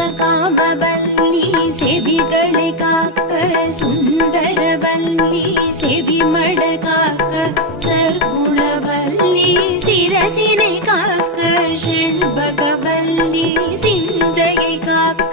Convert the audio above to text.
சிவகாமவல்லி செவிகளை காக்க, சுந்தரவல்லி செவிமட காக்க, சர்க்குணவல்லி சிரசினை காக்க, ஷண்பகவல்லி சிந்தையை காக்க,